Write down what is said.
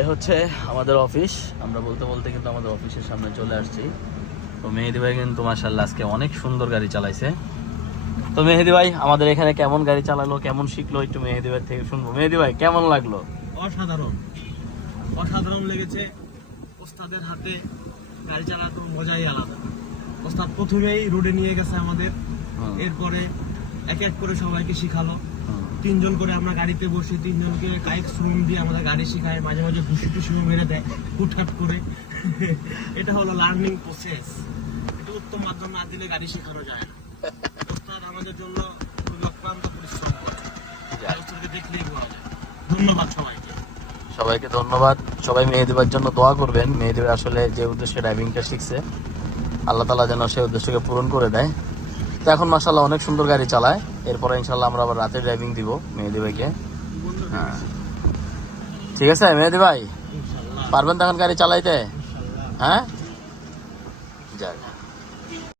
এই হচ্ছে আমাদের অফিস। আমরা বলতে বলতে কিন্তু আমাদের অফিসের সামনে চলে আসছি। তো মেহেদি ভাই কিন্তু মাশাআল্লাহ আজকে অনেক সুন্দর গাড়ি চালাইছে। তো মেহেদি ভাই আমাদের এখানে কেমন গাড়ি চালালো, কেমন শিখলো, একটু মেহেদি ভাই থেকে শুনবো। মেহেদি ভাই কেমন লাগলো? অসাধারণ, অসাধারণ লেগেছে। ওস্তাদের হাতে গাড়ি চালাতে মজাই আলাদা। ওস্তাদ প্রথমেই রোডে নিয়ে গেছে আমাদের, এরপরে এক এক করে সবাইকে শিখালো। তিনজন করে আমরা গাড়িতে বসে তিনজনকে কাইক শ্রম দিয়ে আমাদের গাড়ি শিখায়, মাঝে মাঝে ঘুষি টুসিও মেরে দেয় হুটহাট করে। এটা হলো লার্নিং প্রসেস। এটা উত্তম মাধ্যম না দিলে গাড়ি শেখানো যায় না। ওস্তাদ আমাদের জন্য খুবই অক্লান্ত পরিশ্রম করে, ওস্তাদকে দেখলেই বলা যায়। ধন্যবাদ সবাইকে। সবাইকে ধন্যবাদ। সবাই মেহেদি ভাইয়ের জন্য দোয়া করবেন। মেহেদি ভাই আসলে যে উদ্দেশ্যে ড্রাইভিংটা শিখছে, আল্লাহ তাআলা যেন সেই উদ্দেশ্যকে পূরণ করে দেয়। তো এখন মাশাআল্লাহ অনেক সুন্দর গাড়ি চালায়। এরপরে ইনশাআল্লাহ আমরা আবার রাতে ড্রাইভিং দিব মেহেদি ভাইকে। হ্যাঁ, ঠিক আছে মেহেদি ভাই, পারবেন তখন গাড়ি চালাইতে? হ্যাঁ, যাক।